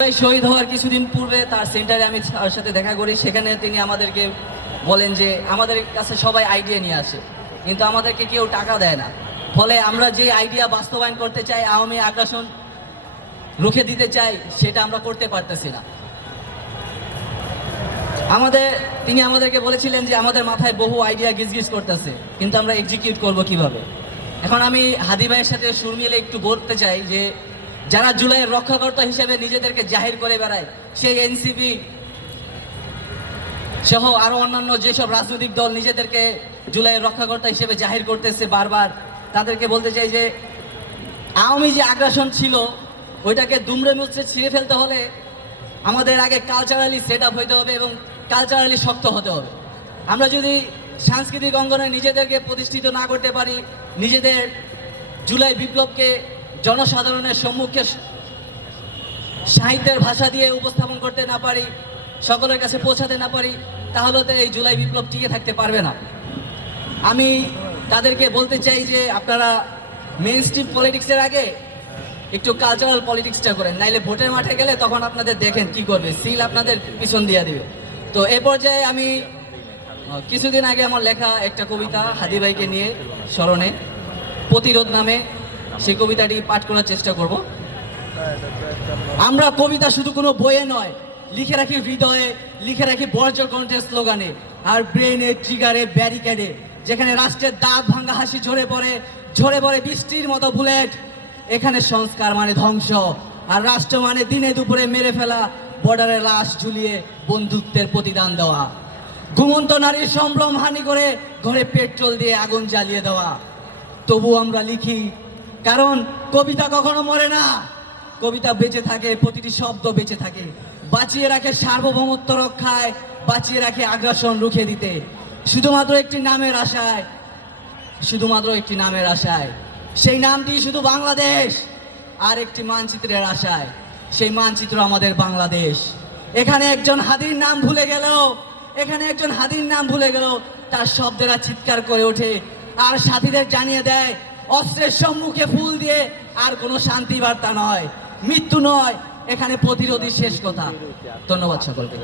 শহীদ হওয়ার কিছুদিন পূর্বে তার সেন্টারে আমি তার সাথে দেখা করি। সেখানে তিনি আমাদেরকে বলেন যে আমাদের কাছে সবাই আইডিয়া নিয়ে আসে, কিন্তু আমাদেরকে কেউ টাকা দেয় না। ফলে আমরা যে আইডিয়া বাস্তবায়ন করতে চাই, আওয়ামী আগ্রাসন রুখে দিতে চাই, সেটা আমরা করতে পারতেছি না। তিনি আমাদেরকে বলেছিলেন যে আমাদের মাথায় বহু আইডিয়া গিজগিজ করতেছে, কিন্তু আমরা এক্সিকিউট করব কিভাবে। এখন আমি হাদি ভাইয়ের সাথে সুর মিলে একটু বলতে চাই যে যারা জুলাইয়ের রক্ষাকর্তা হিসেবে নিজেদেরকে জাহির করে বেড়ায়, সেই এনসিপি সহ আরো অন্যান্য যেসব রাজনৈতিক দল নিজেদেরকে জুলাইয়ের রক্ষাকর্তা হিসেবে জাহির করতেছে বারবার, তাদেরকে বলতে চাই যে আওয়ামী যে আগ্রাসন ছিল ওইটাকে দুমড়ে মুচড়ে ছিঁড়ে ফেলতে হলে আমাদের আগে কালচারালি সেট আপ হইতে হবে এবং কালচারালি শক্ত হতে হবে। আমরা যদি সাংস্কৃতিক অঙ্গনে নিজেদেরকে প্রতিষ্ঠিত না করতে পারি, নিজেদের জুলাই বিপ্লবকে জনসাধারণের সম্মুখে সাহিত্যের ভাষা দিয়ে উপস্থাপন করতে না পারি, সকলের কাছে পৌঁছাতে না পারি, তাহলে তো এই জুলাই বিপ্লব টিকে থাকতে পারবে না। আমি তাদেরকে বলতে চাই যে আপনারা মেইন স্ট্রিম পলিটিক্সের আগে একটু কালচারাল পলিটিক্সটা করেন, নাইলে ভোটের মাঠে গেলে তখন আপনাদের দেখেন কি করবে, সিল আপনাদের পিছন দিয়ে দিবে। তো এ পর্যায়ে আমি কিছুদিন আগে আমার লেখা একটা কবিতা হাদি ভাইকে নিয়ে স্মরণে, প্রতিরোধ নামে, সেই কবিতাটি পাঠ করার চেষ্টা করব। আমরা কবিতা শুধু কোনো বইয়ে নয়, লিখে রাখি হৃদয়ে, লিখে রাখি বর্জ্য কণ্ঠের স্লোগানে আর ব্রেনে, ট্রিগারে, ব্যারিকেডে, যেখানে রাষ্ট্রের দাঁত ভাঙা হাসি ঝরে পড়ে বৃষ্টির মতো বুলেট। এখানে সংস্কার মানে ধ্বংস, আর রাষ্ট্র মানে দিনে দুপুরে মেরে ফেলা, বর্ডারে লাশ ঝুলিয়ে বন্ধুত্বের প্রতিদান দেওয়া, ঘুমন্ত নারীর সম্ভ্রম হানি করে ঘরে পেট্রোল দিয়ে আগুন জ্বালিয়ে দেওয়া। তবু আমরা লিখি, কারণ কবিতা কখনো মরে না, কবিতা বেঁচে থাকে, প্রতিটি শব্দ বেঁচে থাকে, বাঁচিয়ে রাখে সার্বভৌমত্ব রক্ষায়, বাঁচিয়ে রাখে আগ্রাসন রুখে দিতে, শুধুমাত্র একটি নামের আশায়। সেই নামটি শুধু বাংলাদেশ, আর একটি মানচিত্রের আশায়। সেই মানচিত্র আমাদের বাংলাদেশ। এখানে একজন হাদির নাম ভুলে গেল, তার শব্দেরা চিৎকার করে ওঠে আর সাথীদের জানিয়ে দেয়, অস্ত্রের সম্মুখে ফুল দিয়ে আর কোনো শান্তি বার্তা নয়, মৃত্যু নয়, এখানে প্রতিরোধী শেষ কথা। ধন্যবাদ সকলকে।